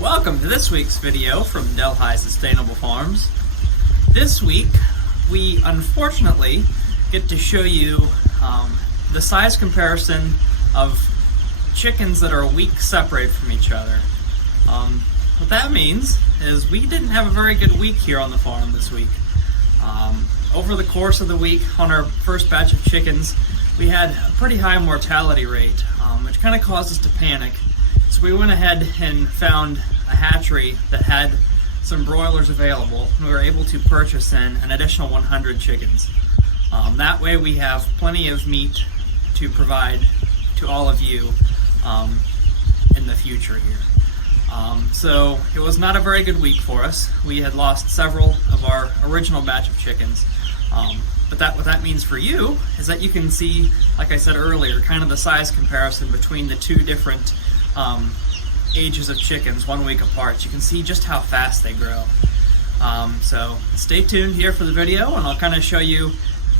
Welcome to this week's video from Delhi Sustainable Farms. This week, we unfortunately get to show you the size comparison of chickens that are a week separated from each other. What that means is we didn't have a very good week here on the farm this week. Over the course of the week, on our first batch of chickens, we had a pretty high mortality rate, which kind of caused us to panic. So we went ahead and found a hatchery that had some broilers available, and we were able to purchase in an additional 100 chickens. That way we have plenty of meat to provide to all of you in the future here. So it was not a very good week for us. We had lost several of our original batch of chickens. But what that means for you is that you can see, like I said earlier, kind of the size comparison between the two different ages of chickens 1 week apart. You can see just how fast they grow. So stay tuned here for the video, and I'll kind of show you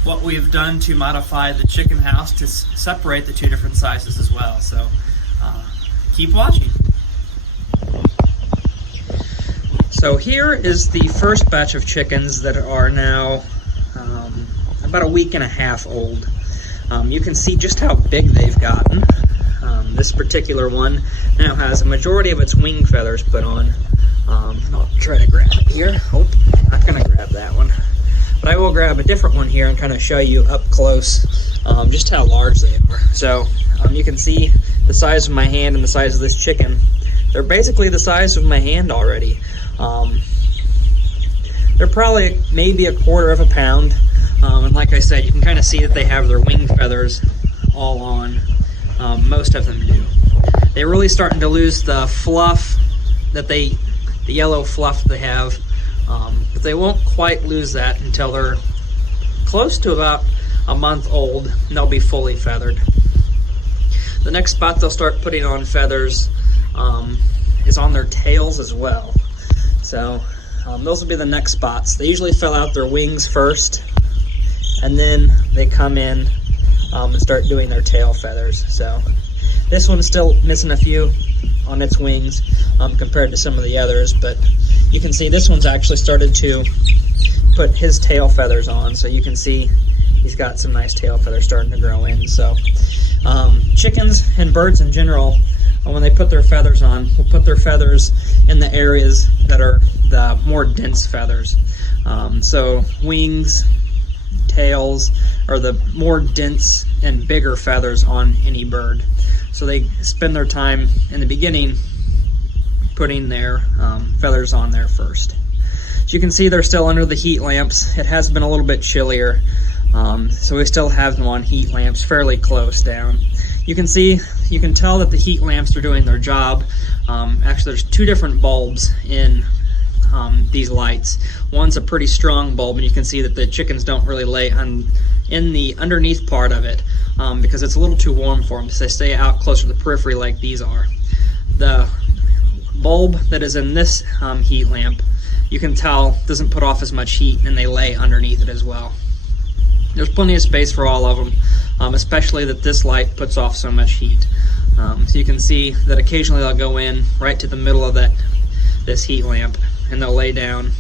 what we've done to modify the chicken house to separate the two different sizes as well. So keep watching. So here is the first batch of chickens that are now about a week and a half old. You can see just how big they've gotten. This particular one now has a majority of its wing feathers put on. I'll try to grab it here. Oh, not gonna grab that one. But I will grab a different one here and kind of show you up close just how large they are. So you can see the size of my hand and the size of this chicken. They're basically the size of my hand already. They're probably maybe a quarter of a pound. And like I said, you can kind of see that they have their wing feathers all on. Most of them do. They're really starting to lose the fluff the yellow fluff they have, but they won't quite lose that until they're close to about a month old, and they'll be fully feathered. The next spot they'll start putting on feathers is on their tails as well. So those will be the next spots. They usually fill out their wings first, and then they come in and start doing their tail feathers. So this one's still missing a few on its wings compared to some of the others, but you can see this one's actually started to put his tail feathers on. So you can see he's got some nice tail feathers starting to grow in. So chickens and birds in general, when they put their feathers on, will put their feathers in the areas that are the more dense feathers. So wings, tails are the more dense and bigger feathers on any bird. So they spend their time in the beginning putting their feathers on there first. So you can see they're still under the heat lamps. It has been a little bit chillier, so we still have them on heat lamps fairly close down. You can tell that the heat lamps are doing their job. Actually, there's two different bulbs in these lights. One's a pretty strong bulb, and you can see that the chickens don't really lay in the underneath part of it because it's a little too warm for them, so they stay out closer to the periphery like these are. The bulb that is in this heat lamp, you can tell doesn't put off as much heat, and they lay underneath it as well. There's plenty of space for all of them, especially that this light puts off so much heat. So you can see that occasionally they'll go in right to the middle of this heat lamp, and they'll lay down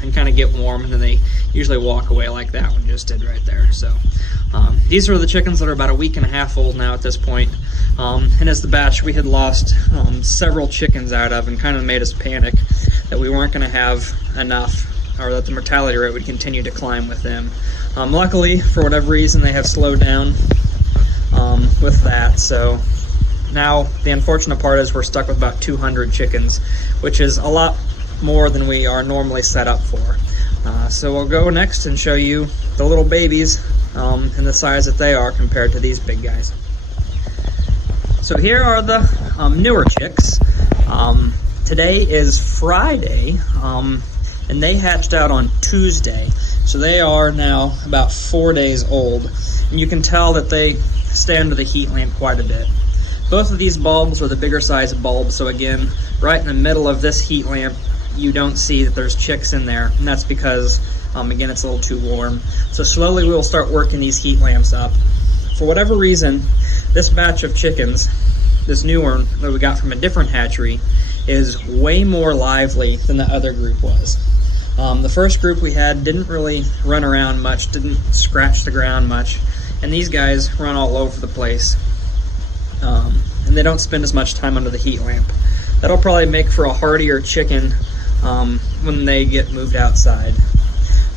and kind of get warm, and then they usually walk away like that one just did right there. So these are the chickens that are about a week and a half old now at this point. And as the batch we had lost several chickens out of, and kind of made us panic that we weren't going to have enough, or that the mortality rate would continue to climb with them. Luckily, for whatever reason, they have slowed down with that. So now the unfortunate part is we're stuck with about 200 chickens, which is a lot more than we are normally set up for. So we'll go next and show you the little babies and the size that they are compared to these big guys. So here are the newer chicks. Today is Friday, and they hatched out on Tuesday. So they are now about 4 days old, and you can tell that they stay under the heat lamp quite a bit. Both of these bulbs are the bigger size bulbs, so again, right in the middle of this heat lamp, you don't see that there's chicks in there, and that's because, again, it's a little too warm. So slowly we'll start working these heat lamps up. For whatever reason, this batch of chickens, this new one that we got from a different hatchery, is way more lively than the other group was. The first group we had didn't really run around much, didn't scratch the ground much, and these guys run all over the place. And they don't spend as much time under the heat lamp. That'll probably make for a hardier chicken when they get moved outside.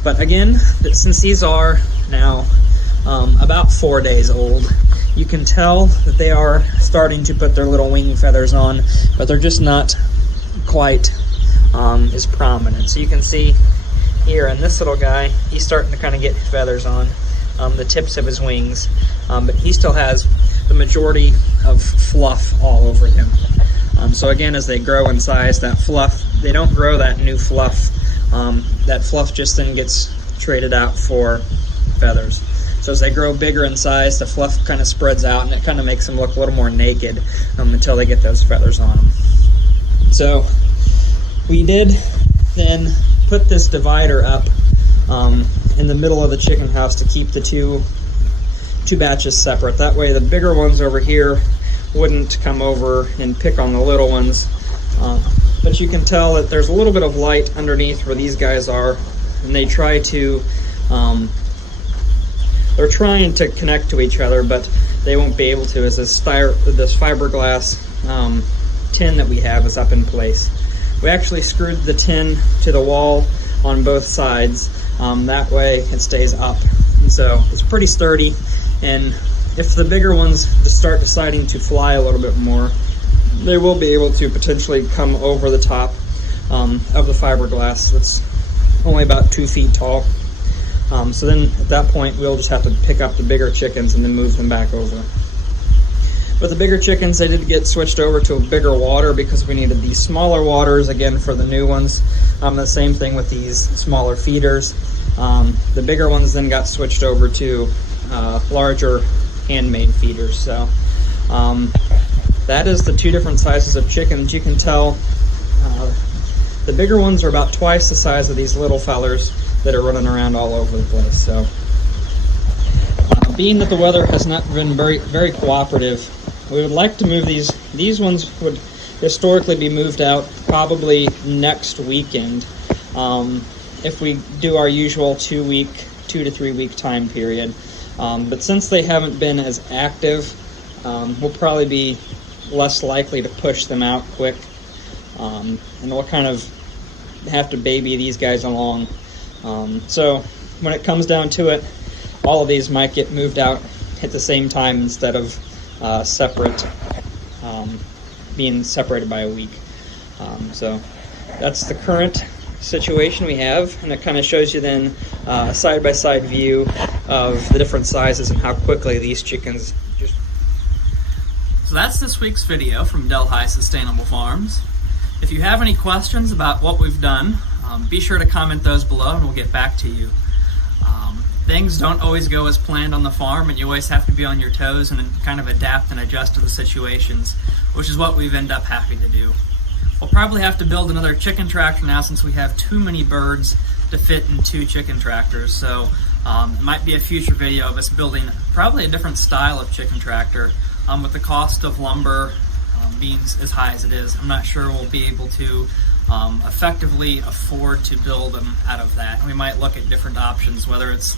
But again, since these are now about 4 days old, you can tell that they are starting to put their little wing feathers on, but they're just not quite as prominent. So you can see here in this little guy, he's starting to kind of get feathers on the tips of his wings, but he still has the majority of fluff all over him. So again, as they grow in size, that fluff, they don't grow that new fluff. That fluff just then gets traded out for feathers. So as they grow bigger in size, the fluff kind of spreads out and it kind of makes them look a little more naked until they get those feathers on them. So we did then put this divider up in the middle of the chicken house to keep the two batches separate. That way the bigger ones over here wouldn't come over and pick on the little ones. But you can tell that there's a little bit of light underneath where these guys are, and they try to they're trying to connect to each other, but they won't be able to, as this fiberglass tin that we have is up in place. We actually screwed the tin to the wall on both sides. That way it stays up. And so it's pretty sturdy, and if the bigger ones just start deciding to fly a little bit more, they will be able to potentially come over the top of the fiberglass. It's only about 2 feet tall. So then at that point, we'll just have to pick up the bigger chickens and then move them back over. But the bigger chickens, they did get switched over to a bigger water because we needed these smaller waters again for the new ones. The same thing with these smaller feeders. The bigger ones then got switched over to larger handmade feeders. So that is the two different sizes of chickens. You can tell the bigger ones are about twice the size of these little fellers that are running around all over the place. So being that the weather has not been very cooperative, we would like to move these. These ones would historically be moved out probably next weekend if we do our usual 2 to 3 week time period. But since they haven't been as active, we'll probably be less likely to push them out quick, and we'll kind of have to baby these guys along. So when it comes down to it, all of these might get moved out at the same time instead of being separated by a week. So that's the current situation we have, and it kind of shows you then a side-by-side view of the different sizes and how quickly these chickens just... So that's this week's video from Delhi Sustainable Farms. If you have any questions about what we've done, be sure to comment those below and we'll get back to you. Things don't always go as planned on the farm, and you always have to be on your toes and kind of adapt and adjust to the situations, which is what we've ended up having to do. We'll probably have to build another chicken tractor now since we have too many birds to fit in 2 chicken tractors. So it might be a future video of us building probably a different style of chicken tractor. With the cost of lumber being as high as it is, I'm not sure we'll be able to effectively afford to build them out of that. We might look at different options, whether it's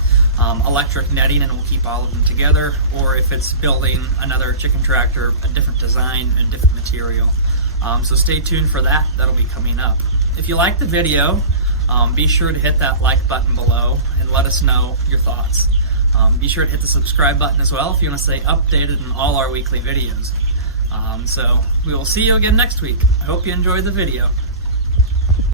electric netting and we'll keep all of them together, or if it's building another chicken tractor, a different design and different material. So stay tuned for that. That'll be coming up. If you like the video, be sure to hit that like button below and let us know your thoughts. Be sure to hit the subscribe button as well if you want to stay updated on all our weekly videos. So we will see you again next week. I hope you enjoyed the video.